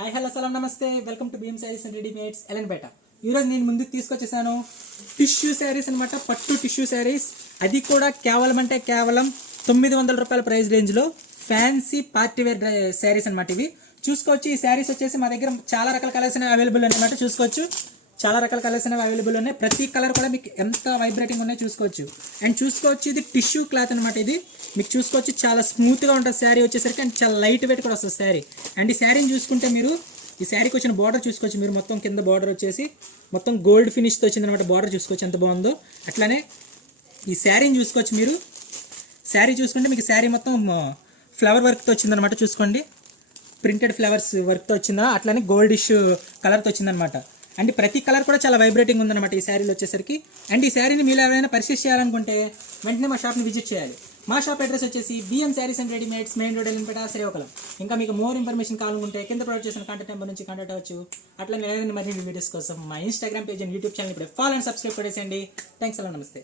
Hi hello సలాం నమస్తే, welcome to BM sarees and readymades Elanpeta. ఈరోజు నేను ముందుకు తీసుకొచ్చేసాను టిష్యూ శారీస్ అనమాట. పట్టు టిష్యూ శారీస్, అది కూడా కేవలం 900 రూపాయల ప్రైస్ రేంజ్లో ఫ్యాన్సీ పార్టీ వేర్ శారీస్ అనమాట. ఇవి చూసుకోవచ్చు. ఈ శారీస్ వచ్చేసి మా దగ్గర చాలా రకాల కలర్స్ అనేవి అవైలబుల్ అనమాట. చూసుకోవచ్చు, చాలా రకాల కలర్స్ అనేవి అవైలబుల్ ఉన్నాయి. ప్రతి కలర్ కూడా మీకు ఎంత వైబ్రేటింగ్ ఉన్నాయో చూసుకోవచ్చు. అండ్ చూసుకోవచ్చు, ఇది టిష్యూ క్లాత్ అనమాట. ఇది మీకు చూసుకోవచ్చు, చాలా స్మూత్గా ఉంటుంది శారీ వచ్చేసరికి. అండ్ చాలా లైట్ వెయిట్ కూడా వస్తుంది శారీ. అండ్ ఈ శారీని చూసుకుంటే మీరు ఈ శారీకి వచ్చిన బార్డర్ చూసుకోవచ్చు. మీరు మొత్తం కింద బార్డర్ వచ్చేసి మొత్తం గోల్డ్ ఫినిష్తో వచ్చింది అనమాట. బార్డర్ చూసుకోవచ్చు ఎంత బాగుందో. అట్లానే ఈ శారీని చూసుకోవచ్చు. మీరు శారీ చూసుకుంటే మీకు శారీ మొత్తం ఫ్లవర్ వర్క్తో వచ్చిందనమాట. చూసుకోండి, ప్రింటెడ్ ఫ్లవర్స్ వర్క్తో వచ్చిందా, అట్లానే గోల్డిష్ కలర్తో వచ్చిందనమాట. అండ్ ప్రతి కలర్ కూడా చాలా వైబ్రేటింగ్ ఉందన్నమాట ఈ శారీలో వచ్చేసరికి. అండ్ ఈ శారీని మీరు ఎవరైనా పర్చేస్ చేయాలనుకుంటే వెంటనే మా షాప్ని విజిట్ చేయాలి. మా షాప్ అడ్రస్ వచ్చేసి BM sarees and readymades, main road Elanpeta, Srikakulam. ఇంకా మీకు మోర్ ఇన్ఫర్మేషన్ కావాలనుకుంటే కింద ప్రొవైడ్ చేసిన కాంటాక్ట్ నెంబర్ నుంచి కాంటాక్ట్ అవ్వచ్చు. అట్లా మరిన్ని వీడియోస్ కోసం మా Instagram page and YouTube channel ఇప్పుడు ఫాలో అండ్ సబ్స్క్రైబ్ చేసేయండి. థ్యాంక్స్ అలా, నమస్తే.